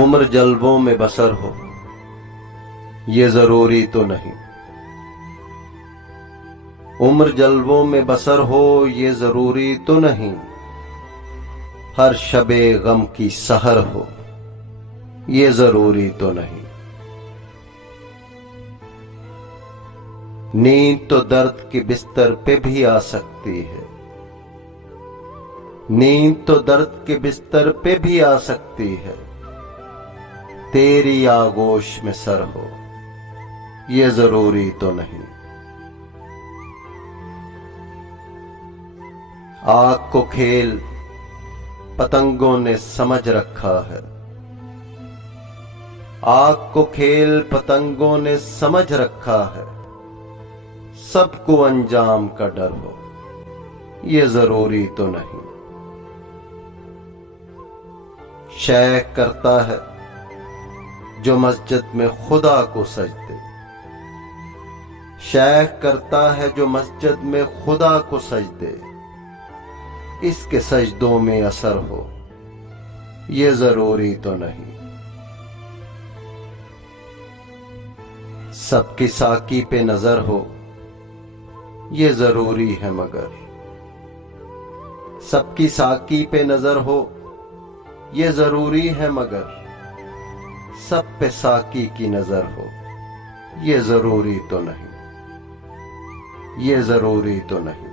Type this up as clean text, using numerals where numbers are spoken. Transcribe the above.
उम्र जल्बों में बसर हो ये जरूरी तो नहीं। उम्र जल्बों में बसर हो ये जरूरी तो नहीं। हर शबे गम की सहर हो ये जरूरी तो नहीं। नींद तो दर्द के बिस्तर पे भी आ सकती है। नींद तो दर्द के बिस्तर पे भी आ सकती है। तेरी आगोश में सर हो ये जरूरी तो नहीं। आग को खेल पतंगों ने समझ रखा है। आग को खेल पतंगों ने समझ रखा है। सबको अंजाम का डर हो ये जरूरी तो नहीं। शेख करता है जो मस्जिद में खुदा को सजदे। शेख करता है जो मस्जिद में खुदा को सजदे। इसके सजदों में असर हो ये जरूरी तो नहीं। सबकी साकी पे नजर हो ये जरूरी है मगर। सबकी साकी पे नजर हो ये जरूरी है मगर। सब पे साकी की नजर हो ये जरूरी तो नहीं। ये जरूरी तो नहीं।